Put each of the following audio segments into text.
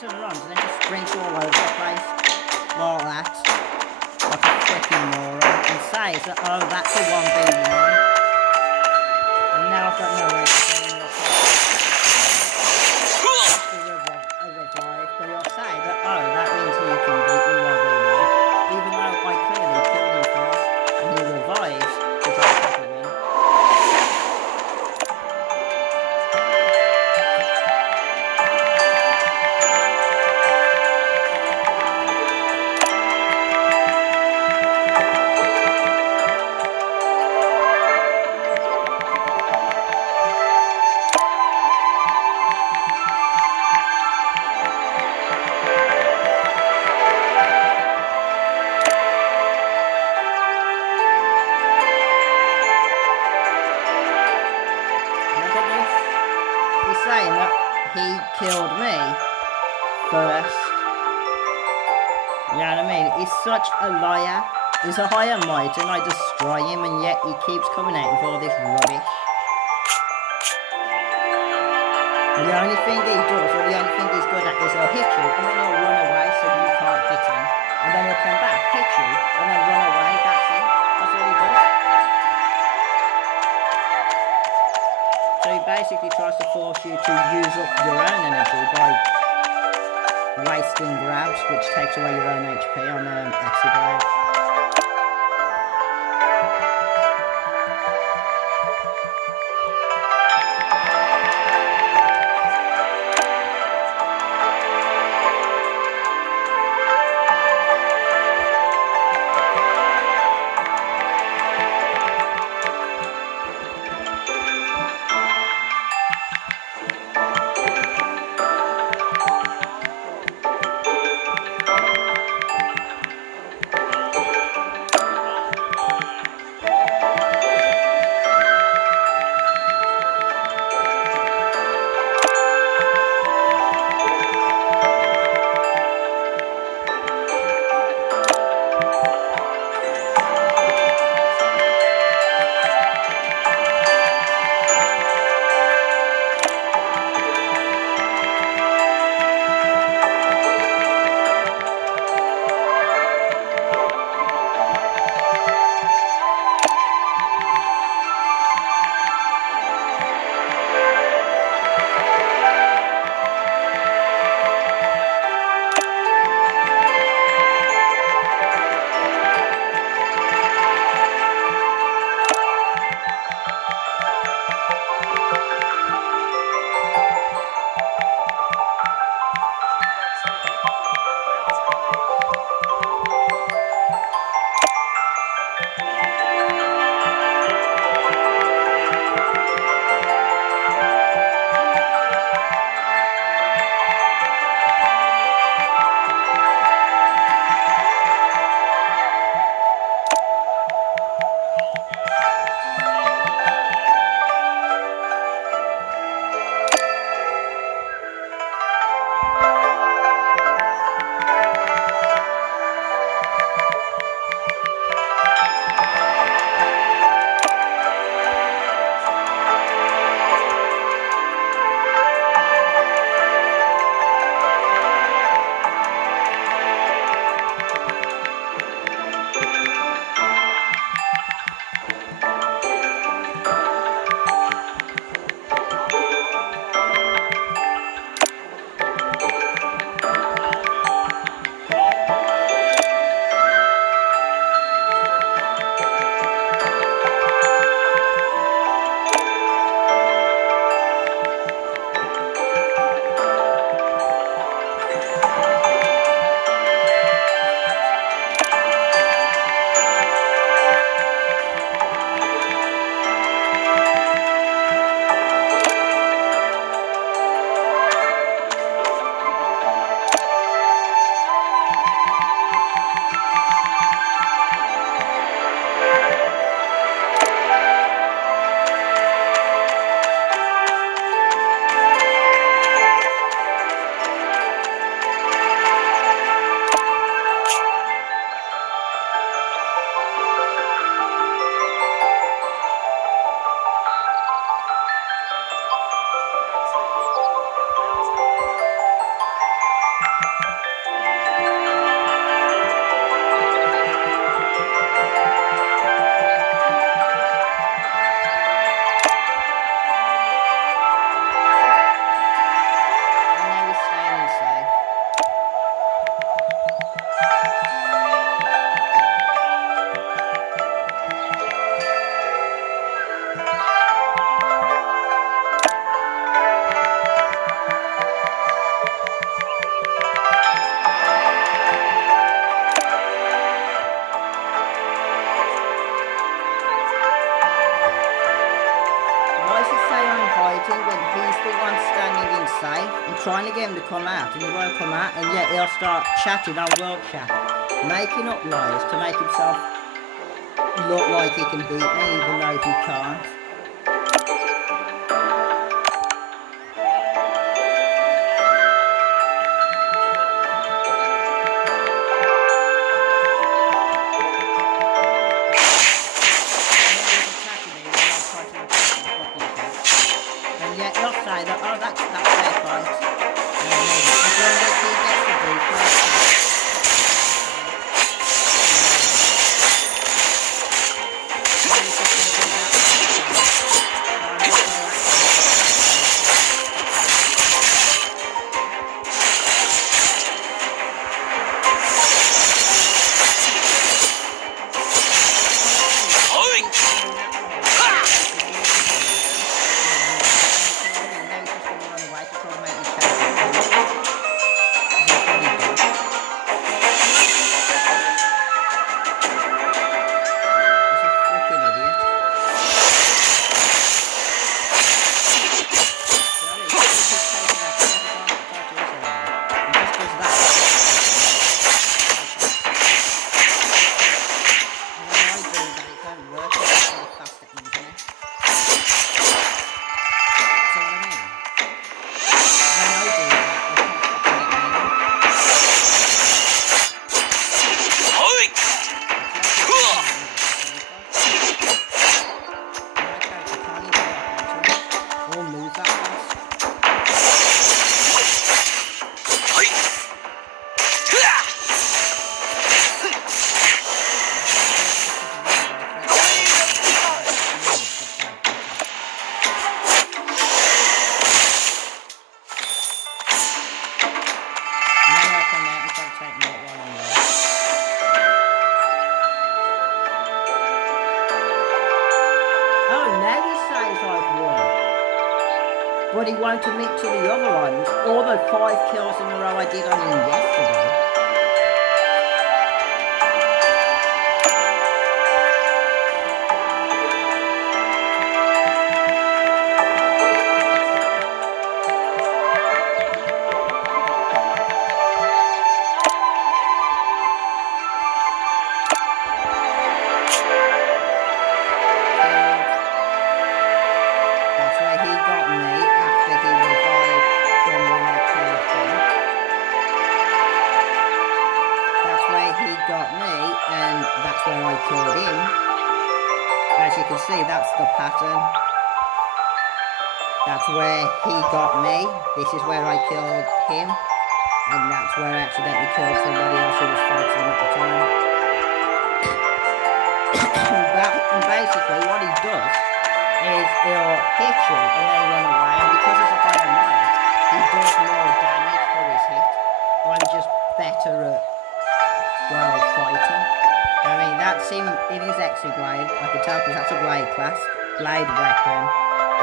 hits and runs and then just sprints all over the place like that, like a freaking moron, and says that, oh, that's a 1v1, and now I've got nowhere to go in your a revive, but you'll say that, oh, that means he can beat me 1v1, even though I clearly killed him first, and he revives, which I take a win. Saying that he killed me first. You know what I mean? He's such a liar. He's a higher might and I destroy him, and yet he keeps coming out with all this rubbish. And the only thing he does, or the only thing he's good at, is he'll hit you and then he'll run away so you can't hit him. And then he'll come back, hit you, and then run away. That's it. That's all he does. So he basically tries to force you to use up your own energy by wasting grabs, which takes away your own HP on acid wave. trying to get him to come out, and he won't come out, and yet he'll start chatting on world chat, making up lies to make himself look like he can beat me, even though he can't. But he won't admit to the other ones, all the 5 kills in a row I did on him yesterday. Where I killed him. As you can see, that's the pattern. That's where he got me. This is where I killed him. And that's where I accidentally killed somebody else who was fighting him at the time. And basically what he does is he'll hit you and then run away. And because he's a dynamite, he does more damage for his hit. I'm just better at, well, fighting. I mean, that's him in his Exi-Blade. I can tell because that's a blade class, blade weapon,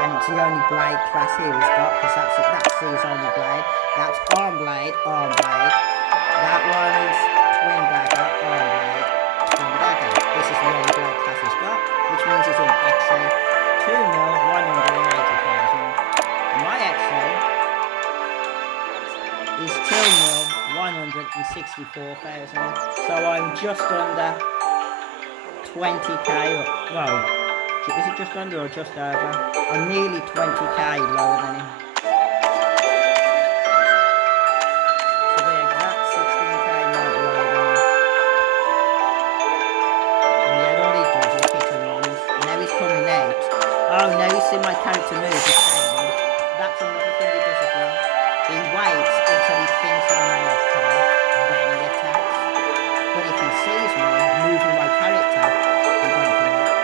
and it's the only blade class here he's got because that's his only blade. That's arm blade. That one's twin dagger, arm blade, twin dagger. This is the only blade class he's got, which means he's in Exi 2,180,000. My Exi is 2,164,000. So I'm just under 20k. No, is it just under or just over? I'm nearly 20k lower than him. To be exact, 16k lower than him. And yet all he does is hit and runs. Now he's coming out. Oh, now you see my character move. He's saying, that's another thing he does as well. He waits until he thinks I'm out of time, then he attacks. But if he sees me moving my character, he won't come out.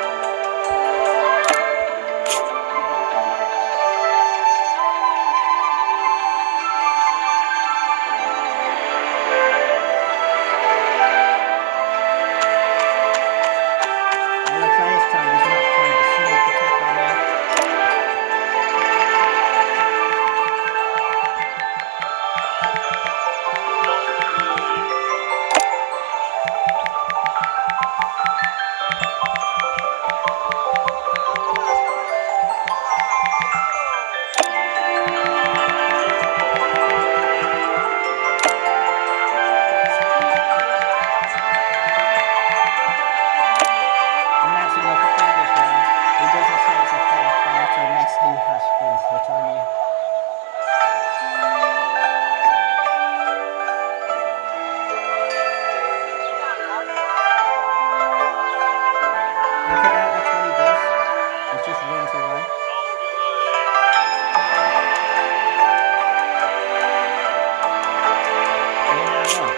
what?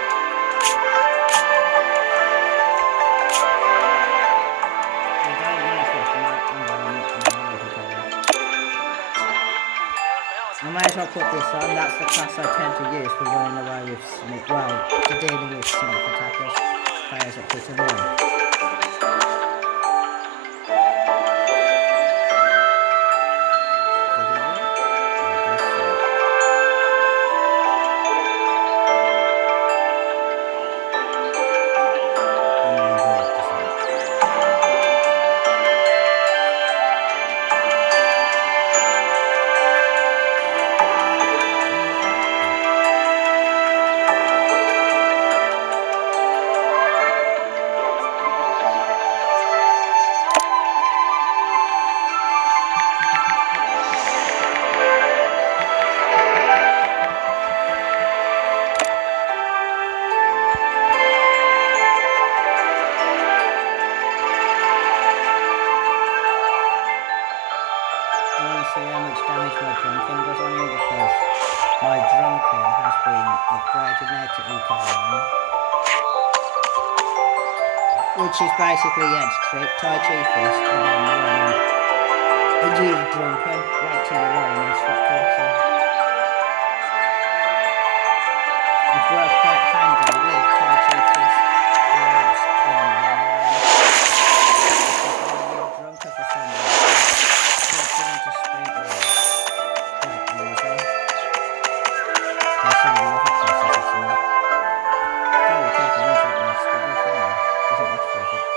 I might as well put this on. That's the class I tend to use for running away with sneak. Well, for dealing with sneak attackers, players at hit and run. See how much damage my Drunken does on him, because my Drunken has been upgraded now to Eco-Line, which is basically Edge Trick, Tai Chi Fist, and then running a Dual Drunken, wait till you're rolling and swap crossing. It's worked quite handy with Tai Chi Fist, gloves, Drunken for some reason. To sprint quite easy. There's some of the other classes it's not. Probably taking into it next, but it's fine. Doesn't look perfect.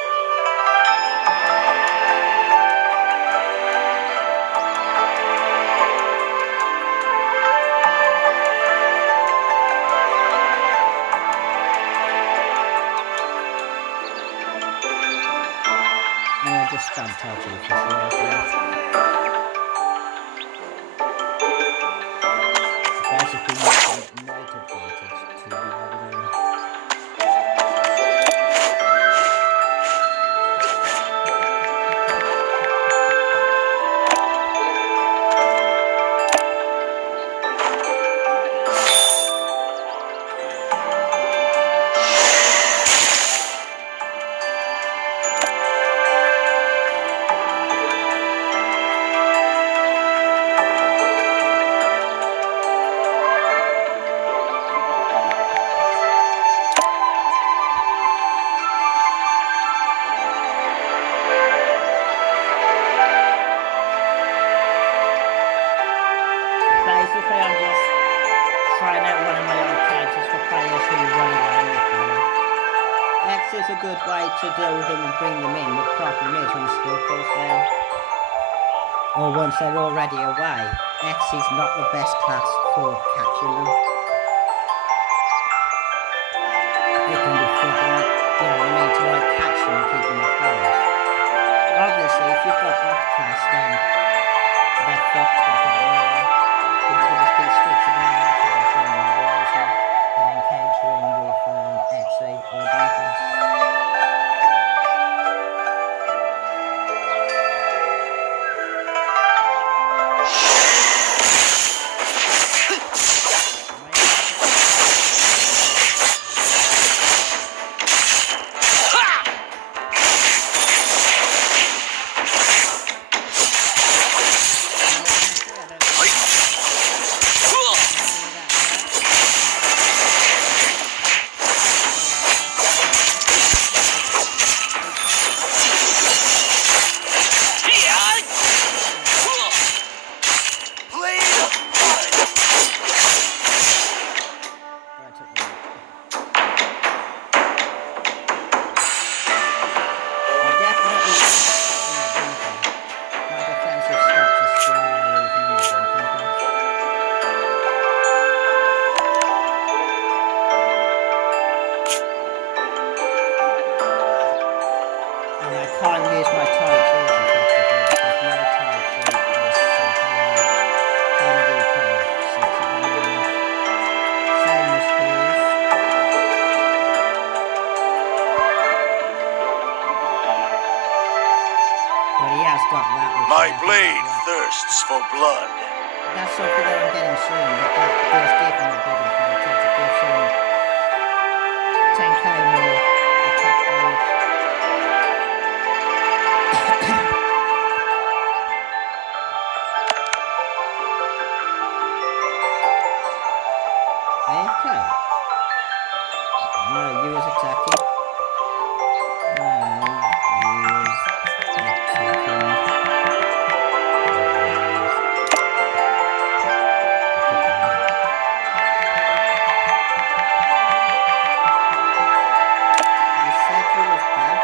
And I just spam Tai Chi for sure. Basically using night advantage to basically I'm just trying out one of my own characters for players who run away with them. X is a good way to deal with them and bring them in. The problem is when the skill falls down, or once they're already away, X is not the best class for catching them. It can be fun, like, you know what I mean, to like catch them and keep them off balance. Obviously, if you've got off class, then they're fucked like a normal. You can just keep switching around to the drum mobilizing and then countering with XA or Duncan. Can't use my Tai Chi effectively because my Tai Chi is so high. Can't do six at the moment. Same as his. But he has got that. My blade thirsts for blood. That's something that I'm getting soon, but that does give him a big advantage. It gives him Okay. No, you was attacking. No, you was attacking. You said you was back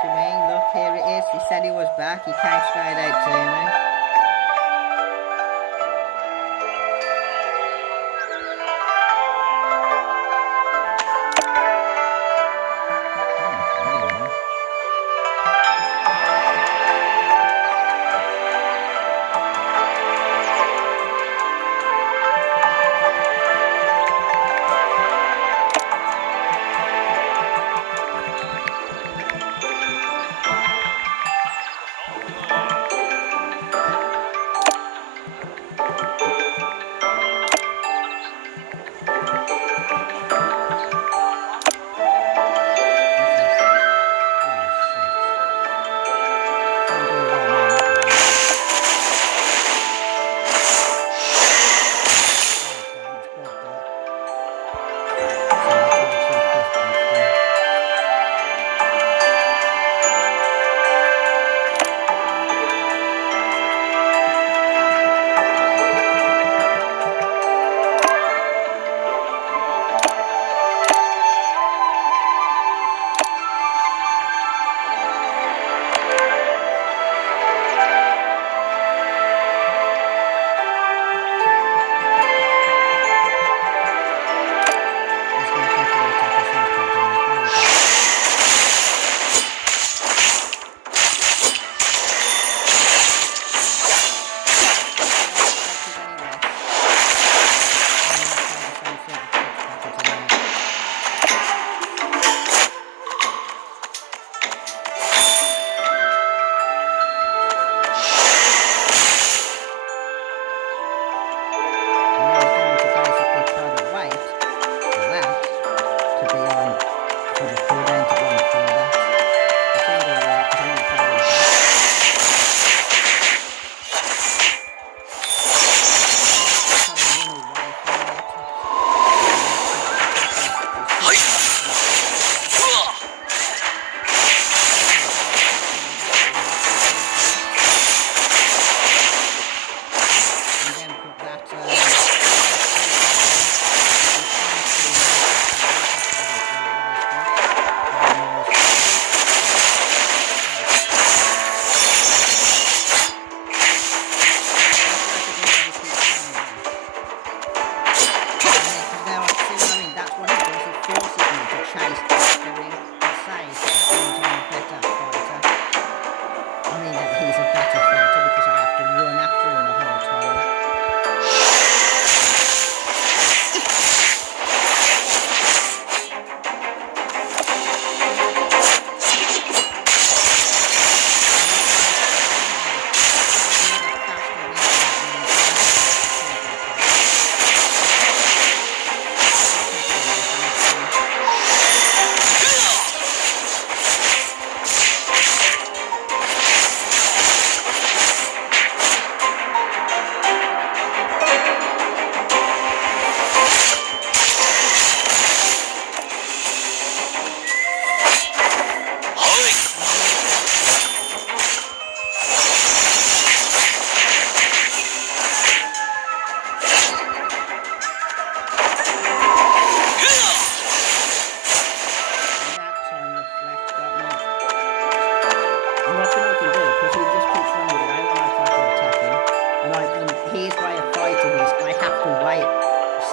to me. Look, here it is. He said he was back. He came straight out to me. Anyway.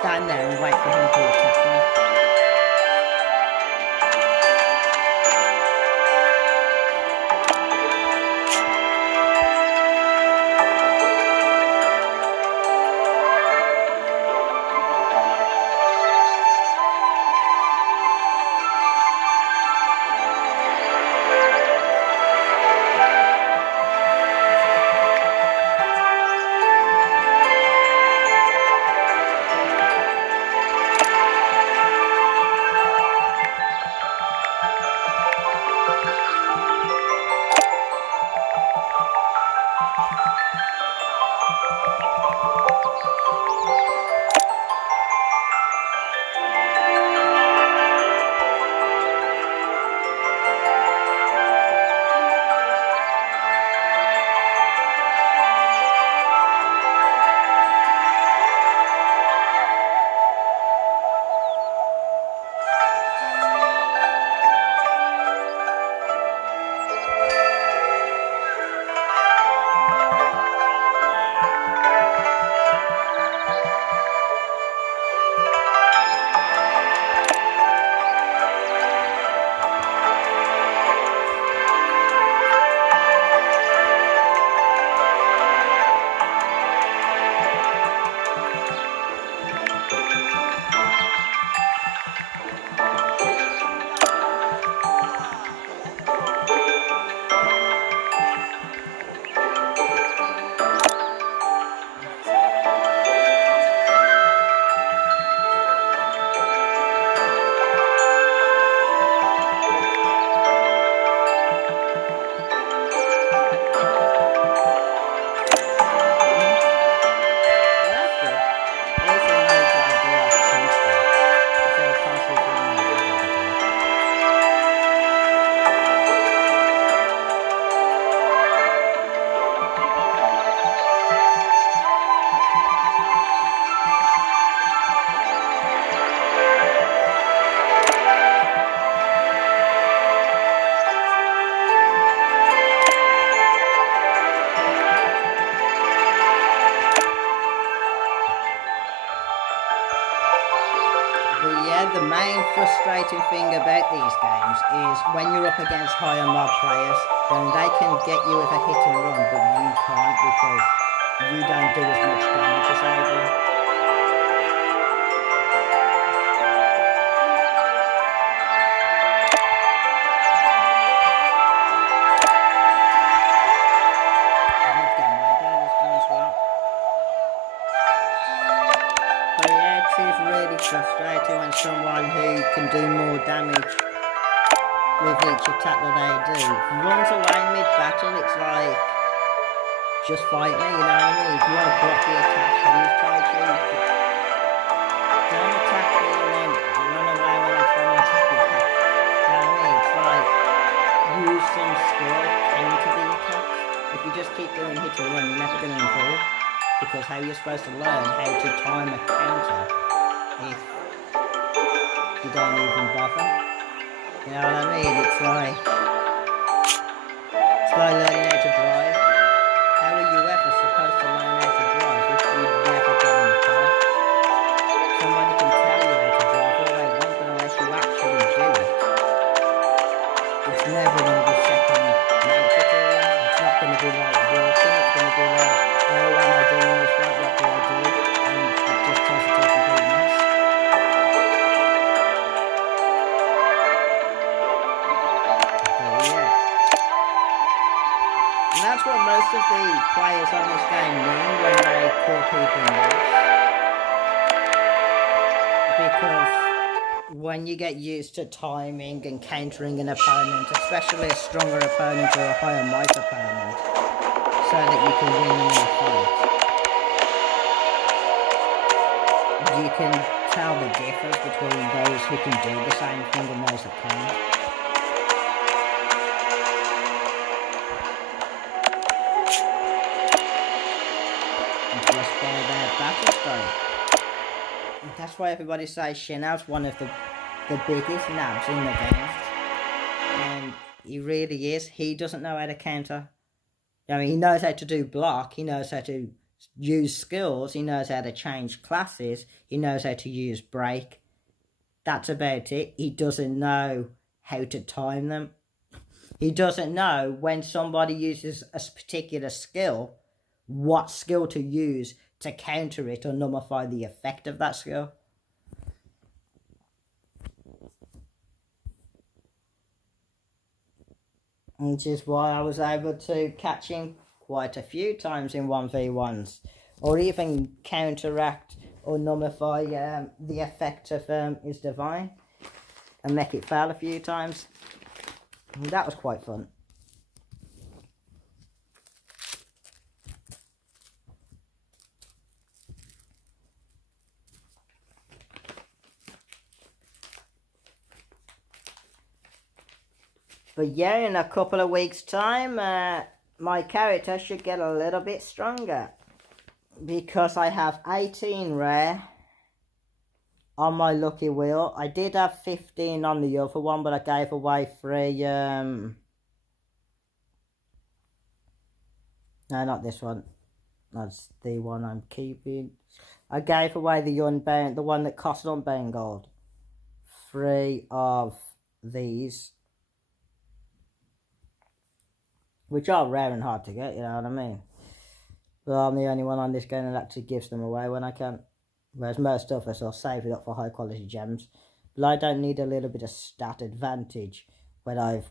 stand there and wait for him to attack me. But yeah, the main frustrating thing about these games is when you're up against higher mob players, then they can get you with a hit and run, but you can't because you don't do as much damage as they do. And again, my dad has done as well. But yeah, it is really frustrating when someone who can do more damage with each attack that they do runs away mid-battle. It's like, just fight me, you know what I mean? If you want to block the attack, use Tai Chi. Don't attack me and then run away when I'm trying to attack you back. You know what I mean? It's like, use some skill into the attacks. If you just keep doing hit or run, you're never going to improve. Because how you're supposed to learn how to time a counter if you don't even bother. You know what I mean? It's like learning how to drive. How are you ever supposed to learn how to drive if you never get in the car? Somebody can tell you how to drive all they want, but unless you actually do it, it's never going to be second nature to you. It's not going to be like walking. It's going to be like, oh, am I doing this right? What do I do? And it just turns into a complete mess. But yeah. And that's what most of the players on this game mean when they call people noobs. Because when you get used to timing and countering an opponent, especially a stronger opponent or a higher might opponent, so that you can win them in a fight, you can tell the difference between those who can do the same thing and those that can't. Just by their battle style. And that's why everybody says Shinav's one of the biggest nabs in the game. And he really is. He doesn't know how to counter. I mean, he knows how to do block. He knows how to use skills. He knows how to change classes. He knows how to use break. That's about it. He doesn't know how to time them. He doesn't know when somebody uses a particular skill, what skill to use to counter it or nullify the effect of that skill. Which is why I was able to catch him quite a few times in 1v1s, or even counteract or nullify the effect of his divine and make it fail a few times. And that was quite fun. But yeah, in a couple of weeks' time, my character should get a little bit stronger. Because I have 18 rare on my lucky wheel. I did have 15 on the other one, but I gave away 3. No, not this one. That's the one I'm keeping. I gave away the unbound, the one that cost unbound gold. 3 of these. Which are rare and hard to get, you know what I mean? But I'm the only one on this game that actually gives them away when I can. Whereas most of us will save it up for high quality gems. But I don't need a little bit of stat advantage when I've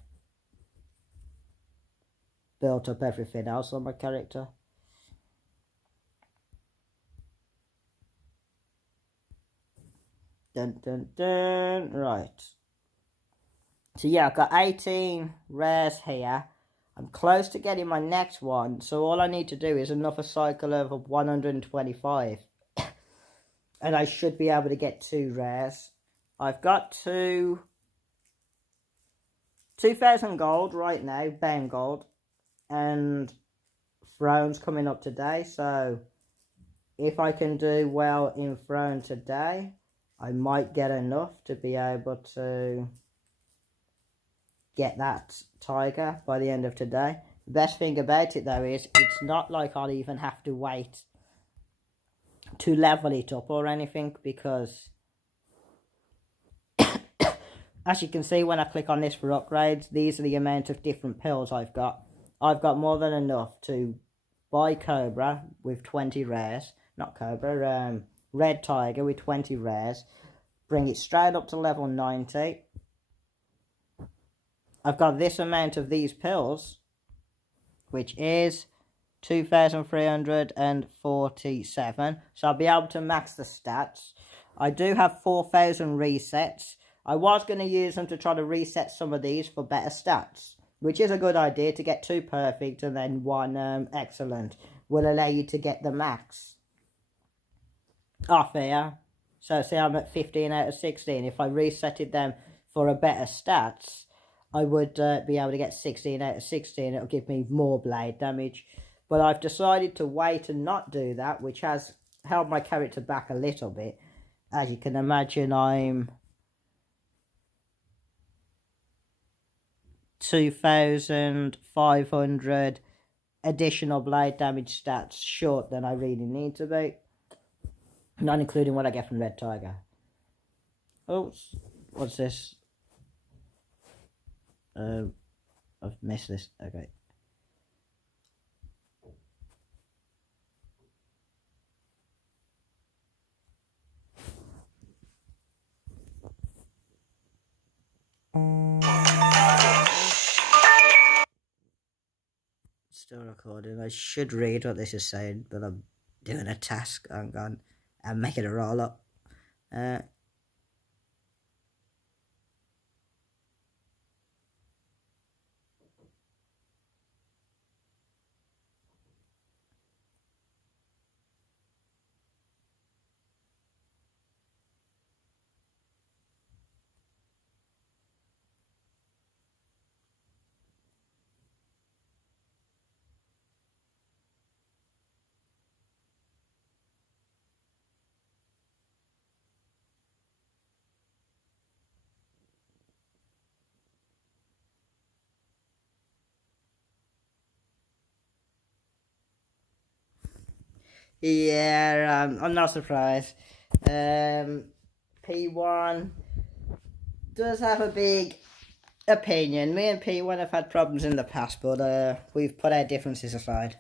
built up everything else on my character. Dun dun dun. Right. So yeah, I've got 18 rares here. I'm close to getting my next one, so all I need to do is another cycle of 125. And I should be able to get 2 rares. I've got 2,000 gold right now, bound gold. And Throne's coming up today, so if I can do well in Throne today, I might get enough to be able to get that tiger by the end of today. The best thing about it though is it's not like I'll even have to wait to level it up or anything, because As you can see, when I click on this for upgrades, these are the amount of different pills I've got. I've got more than enough to buy Cobra with 20 rares. Not Cobra, Red Tiger with 20 rares. Bring it straight up to level 90. I've got this amount of these pills, which is 2,347. So I'll be able to max the stats. I do have 4,000 resets. I was going to use them to try to reset some of these for better stats, which is a good idea, to get 2 perfect and then 1 excellent. Will allow you to get the max off here. So see, I'm at 15 out of 16. If I resetted them for a better stats, I would be able to get 16 out of 16. It'll give me more blade damage. But I've decided to wait and not do that, which has held my character back a little bit. As you can imagine, I'm 2,500 additional blade damage stats short than I really need to be. Not including what I get from Red Tiger. Oops. What's this? I've missed this. Okay. Still recording. I should read what this is saying, but I'm doing a task. I'm going and making it roll up. Yeah, I'm not surprised. P1 does have a big opinion. Me and P1 have had problems in the past, but we've put our differences aside.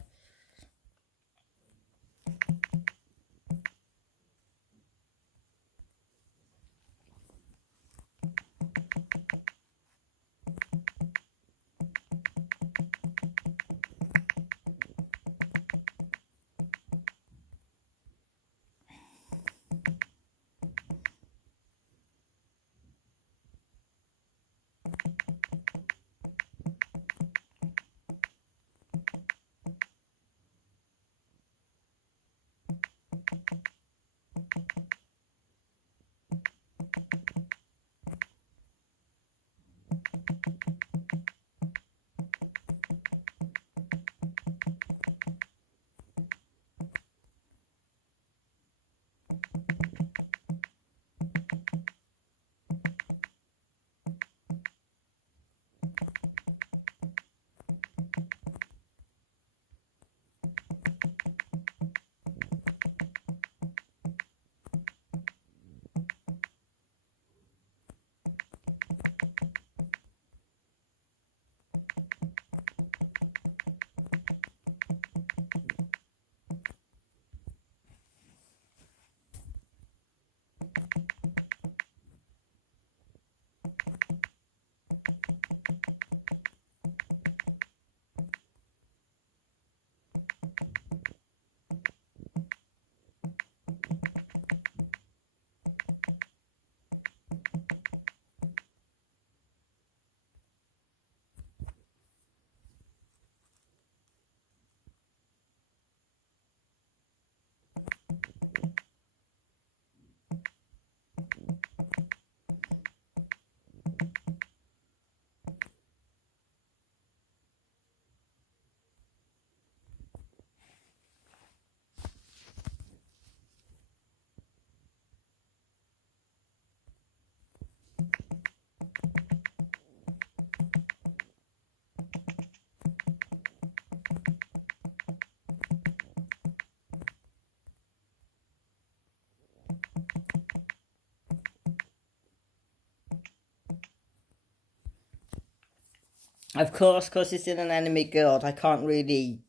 Of course, because it's in an enemy guild, I can't really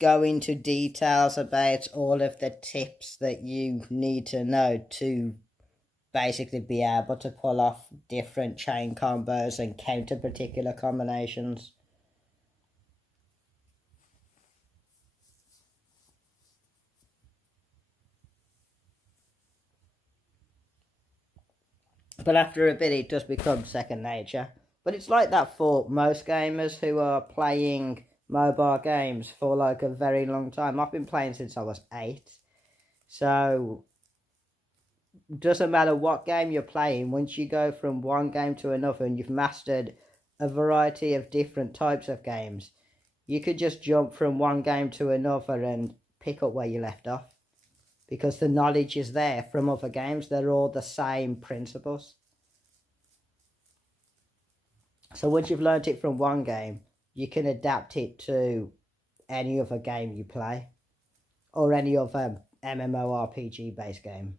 go into details about all of the tips that you need to know to basically be able to pull off different chain combos and counter particular combinations. But after a bit, it does become second nature. But it's like that for most gamers who are playing mobile games for like a very long time. I've been playing since I was 8. So, doesn't matter what game you're playing, once you go from one game to another and you've mastered a variety of different types of games, you could just jump from one game to another and pick up where you left off. Because the knowledge is there from other games. They're all the same principles. So once you've learnt it from one game, you can adapt it to any other game you play. Or any other MMORPG based game.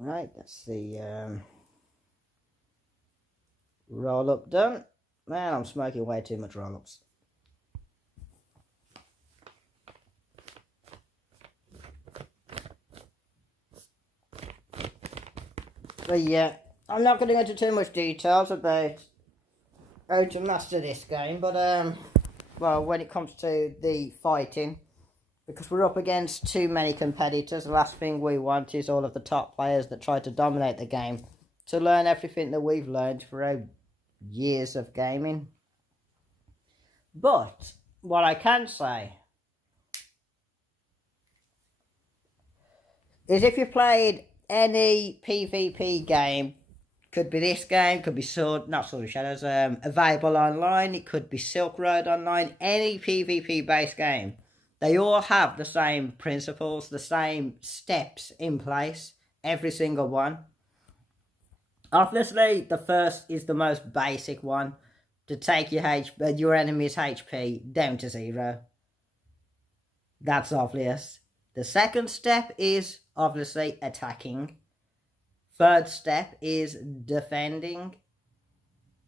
Right, that's the roll up done. Man, I'm smoking way too much roll ups. But yeah, I'm not going to go into too much details about how to master this game, but well, when it comes to the fighting, because we're up against too many competitors, the last thing we want is all of the top players that try to dominate the game to learn everything that we've learned throughout years of gaming. But what I can say is if you played any PvP game, could be this game, could be Sword of Shadows, available online, it could be Silk Road Online, any PvP based game, they all have the same principles, the same steps in place, every single one. Obviously, the first is the most basic one, to take your enemy's HP down to 0. That's obvious. The second step is obviously attacking. Third step is defending.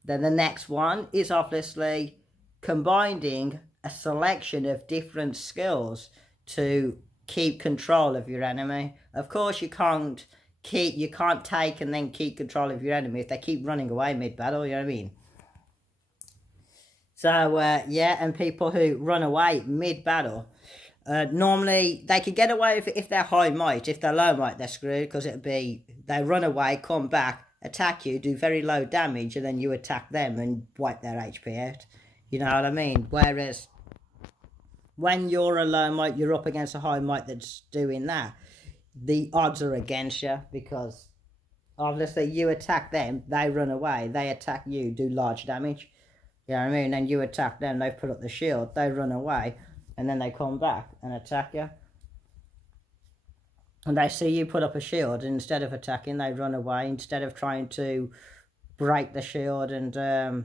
Then the next one is obviously combining a selection of different skills to keep control of your enemy. Of course, you can't take and then keep control of your enemy if they keep running away mid-battle, you know what I mean? So, yeah, and people who run away mid-battle, normally they can get away with it if they're high might. If they're low might, they're screwed, because it'd be they run away, come back, attack you, do very low damage, and then you attack them and wipe their HP out. You know what I mean? Whereas when you're a low might, you're up against a high might that's doing that. The odds are against you, because obviously you attack them, they run away, they attack you, do large damage. You know what I mean? And you attack them, they put up the shield, they run away, and then they come back and attack you. And they see you put up a shield, and instead of attacking, they run away. Instead of trying to break the shield and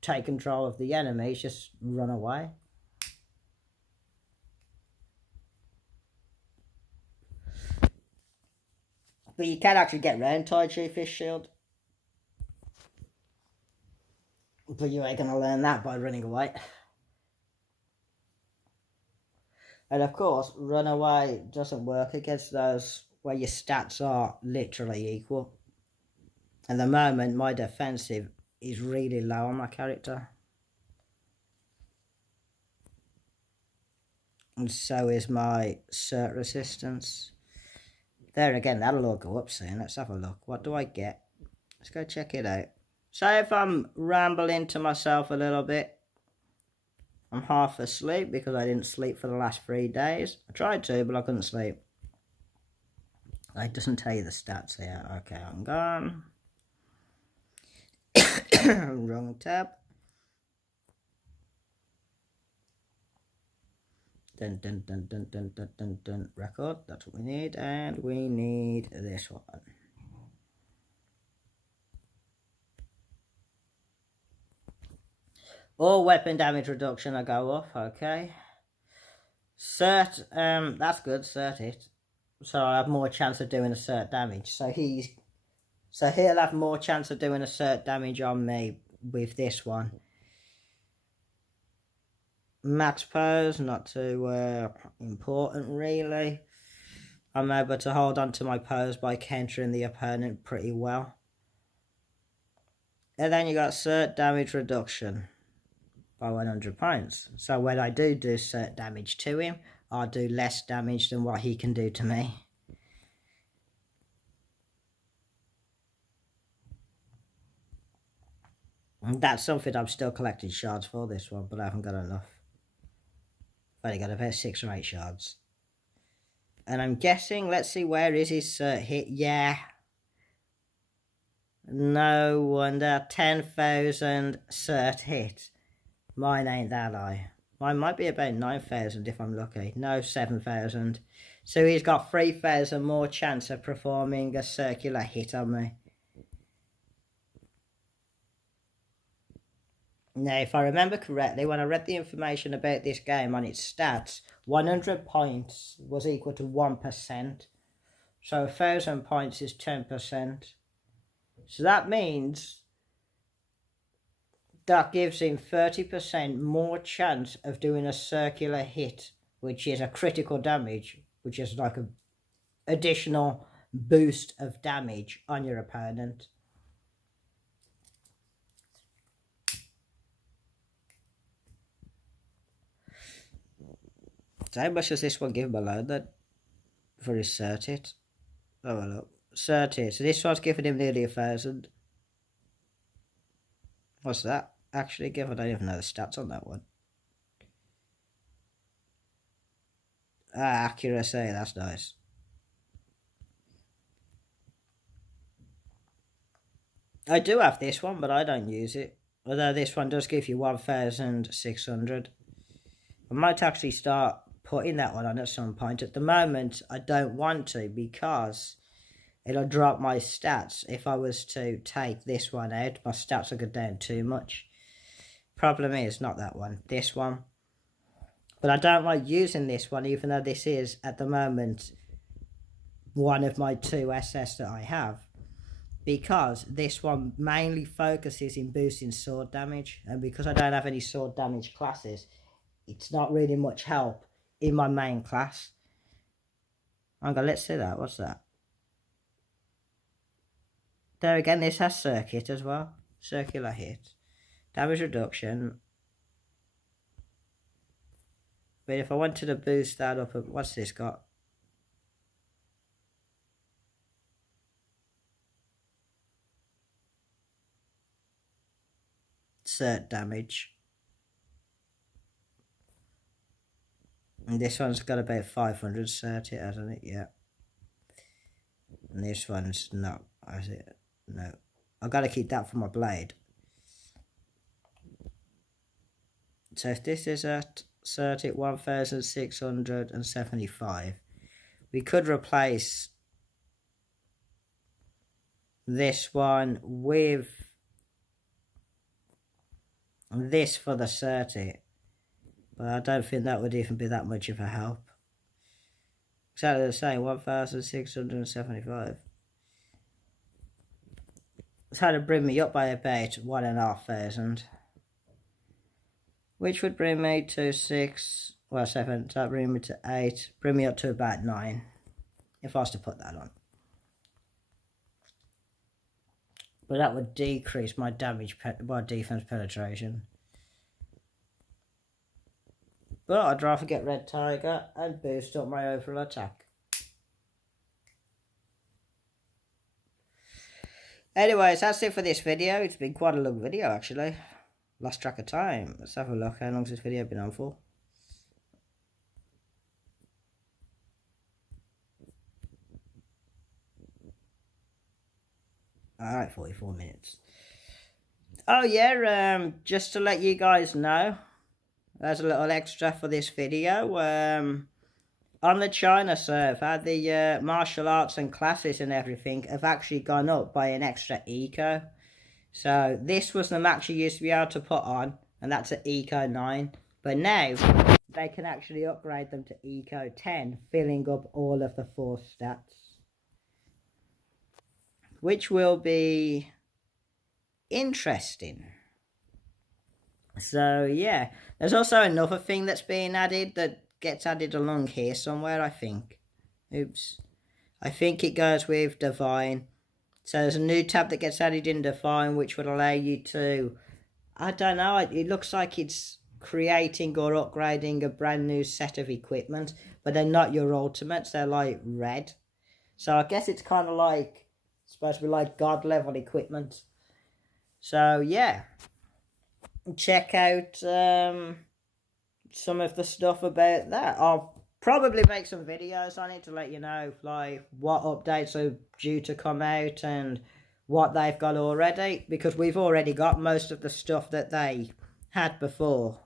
take control of the enemy, just run away. But you can actually get around Taijufi's shield. But you ain't going to learn that by running away. And of course, runaway doesn't work against those where your stats are literally equal. At the moment, my defensive is really low on my character. And so is my cert resistance. There again, that'll all go up soon. Let's have a look. What do I get? Let's go check it out. So if I'm rambling to myself a little bit, I'm half asleep because I didn't sleep for the last 3 days. I tried to, but I couldn't sleep. It doesn't tell you the stats here. Okay, I'm gone. Wrong tab. Dun, dun, dun, dun, dun, dun, dun, dun. Record, that's what we need, and we need this one. All weapon damage reduction I go off, okay. Cert, that's good, cert hit. So I have more chance of doing a cert damage. So he'll have more chance of doing a cert damage on me with this one. Max pose, not too important really. I'm able to hold on to my pose by countering the opponent pretty well. And then you got cert damage reduction by 100 points. So when I do cert damage to him, I'll do less damage than what he can do to me. And that's something I'm still collecting shards for this one, but I haven't got enough. I've only got about 6 or 8 shards. And I'm guessing, let's see, where is his cert hit? Yeah. No wonder, 10,000 cert hit. Mine ain't that high. Mine might be about 9,000 if I'm lucky. No, 7,000. So he's got 3,000 more chance of performing a circular hit on me. Now, if I remember correctly, when I read the information about this game on its stats, 100 points was equal to 1%. So 1,000 points is 10%. So that means that gives him 30% more chance of doing a circular hit, which is a critical damage, which is like an additional boost of damage on your opponent. So how much does this one give below that for his cert hit? Oh, well, look. Cert hit. So this one's giving him nearly 1,000. What's that actually give? I don't even know the stats on that one. Accuracy, that's nice. I do have this one, but I don't use it. Although this one does give you 1,600. I might actually start putting that one on at some point. At the moment, I don't want to because it'll drop my stats. If I was to take this one out, my stats will go down too much. Problem is, not that one, this one. But I don't like using this one, even though this is, at the moment, one of my 2 SS that I have. Because this one mainly focuses in boosting sword damage. And because I don't have any sword damage classes, it's not really much help in my main class. Let's see that. What's that? There again, this has circuit as well. Circular hit. Damage reduction. But if I wanted to boost that up, what's this got? Cert damage. And this one's got about 500 cert hit, hasn't it? Yeah. And this one's not, has it? No. I've got to keep that for my blade. So if this is at cert hit 1,675, we could replace this one with this for the cert hit. But I don't think that would even be that much of a help. Exactly the same, 1,675. It's had to bring me up by about 1,500. Which would bring me to 6, well 7, so that bring me to 8, bring me up to about 9. If I was to put that on. But that would decrease my damage, my defense penetration. But I'd rather get Red Tiger and boost up my overall attack. Anyways, that's it for this video. It's been quite a long video actually. Lost track of time. Let's have a look. How long's this video been on for? Alright, 44 minutes. Oh yeah, just to let you guys know, there's a little extra for this video. On the China server, the martial arts and classes and everything have actually gone up by an extra eco. So this was the max you used to be able to put on, and that's an eco 9. But now they can actually upgrade them to eco 10, filling up all of the 4 stats, which will be interesting. So yeah, there's also another thing that's being added that gets added along here somewhere, I think. Oops. I think it goes with Divine. So there's a new tab that gets added in Divine, which would allow you to, I don't know, it looks like it's creating or upgrading a brand new set of equipment, but they're not your ultimates, they're like red. So I guess it's kind of like, supposed to be like god level equipment. So yeah, check out some of the stuff about that. I'll probably make some videos on it to let you know like what updates are due to come out and what they've got already, because we've already got most of the stuff that they had before.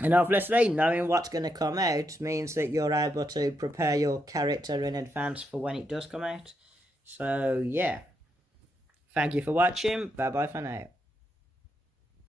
And obviously knowing what's going to come out means that you're able to prepare your character in advance for when it does come out. So yeah, thank you for watching. Bye bye for now.